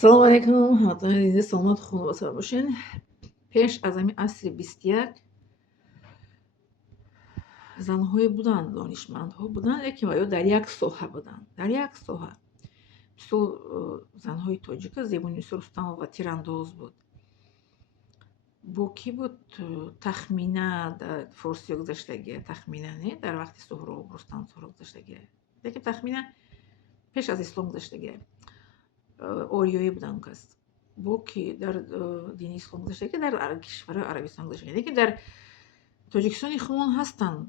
Салому алейкум, ҳаматони азизи, саломат хунаватар бошен. Пеш аз ҳамин асри 21 занҳое буданд, донишмандҳо буданд, лекин ва ё дар як соҳа буданд. Дар як соҳа. Мисол занҳои тоҷика Зебуни мисол Рустамова тирандоз буд. Бо кӣ буд? Тахмина дар форсиё гузаштагия, тахмина не дар вақти Суҳроб, Рустам Суҳроб гузаштагия. Лекин тахмина пеш аз ислом гузаштагия. Ориёӣ буданд он кас. Бо ки дар дини ислом гузаштагия, дар кишвари Арабистон гузаштагия. Лекин дар Тоҷикистони худмон ҳастанд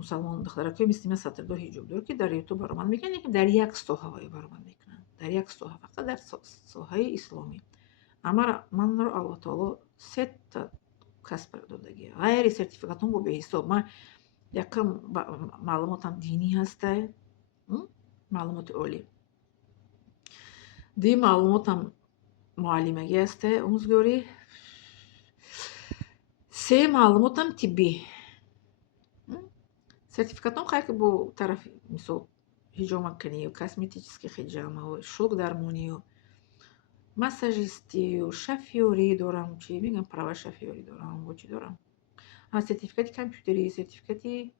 мусалмон духтаракҳои мисли ман сатрдор, ҳиҷобдор, ки дар ютуб баромад мекунанд, лекин дар як соҳа баромад мекунанд. Дар як соҳа, фақат дар соҳаи исломӣ. Манро Аллоҳ таоло 3 та касб додагия. Ғайри сертификатон бо беҳисоб. Ман якам маълумотам динӣ ҳаста, маълумоти олӣ. Ди маълумотам муаллимагӣ ҳаста, омӯзгорӣ. 3 маълумотам тиббӣ. Сертификатон хайр ки бо тарафи мисол ҳиҷома канию, косметический ҳиҷама, шок дармонию, массажистию, шафёрӣ дорам, чӣ мегӯям, права шафёрӣ дорам, бо чӣ дорам? Сертификати компютерӣ, сертификати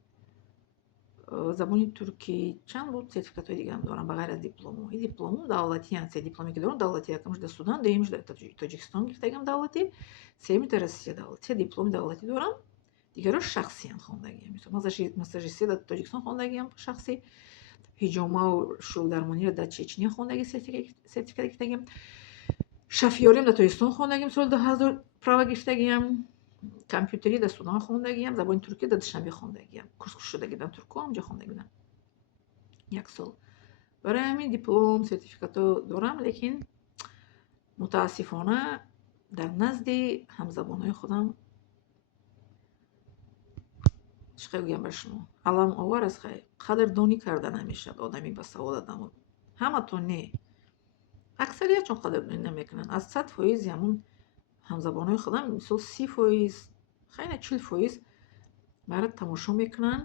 забони туркӣ, чанд буд сертификатҳои дигарам дорам ба ғайр аз диплому. И диплому давлатиянд, 3 дипломе ки дорам давлатӣ, якамш дар Судан, дуюмаш дар Тоҷикистон гирифтагиам давлатӣ, сеюмиш дар Россия давлатӣ. 3 дипломи давлатӣ дорам. Дигаро шахсиян хондагиам. Мисол массажистӣ дар Тоҷикистон хондагиам шахсӣ, ҳиҷомау шӯлдармониро дар Чечния хондагӣ сертификат гирифтагиам. Шафёрим дар Тоҷикистон хондагиам, соли 2000 права гирифтагиам. Компютерӣ дар Судан хондагиам, забони туркӣ дар Душанбе хондагиам. Курс шудагӣ дар турку онҷо хондагиам. 1 сол. Барои ҳамин диплом, сертификатҳо дорам, лекин мутаассифона дар назди ҳамзабонҳои худам чӣ қадр гӯям ба шумо, аламовар аст. Хай қадрдонӣ карда намешавад одами басавод адамон. Ҳаматон не. Аксариятшон қадрдонӣ намекунанд. Аз 100% ҳамун ҳамзабонҳои худам мисол 30%, хайна 40% бара тамошо мекунанд.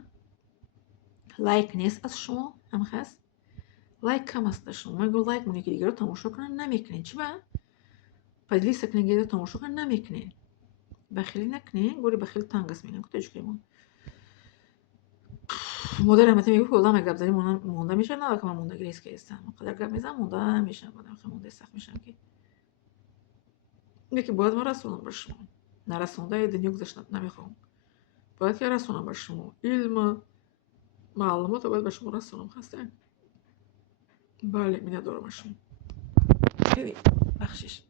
Лайк нест аз шумо, ҳам ҳаст. Лайк кам аст аз шумо. Мегӯям лайк монед ки дигаро тамошо кунанд, намекунед. Чӣ ба? Поделиться кунед, дигаро тамошо кунанд, намекунед. Бахилӣ накунед. Гори бахил танг аст мегӯям тоҷикои мо. Модарам ҳамата мегӯфт одам гап зани монда мешавад, на ки ман мондагирест ки ҳастам. Қадар гап мезанам, монда мешавам. Одам монда сахт мешавам ки. Лекин бояд ман расонам ба шумо. Нарасонда дунё гузашта намехоҳам. Бояд ки расонам ба шумо. Илма, маълумотро бояд ба шумо расонам. Ҳастед? Бале, миннатдорам аз шумо. Бахшиш.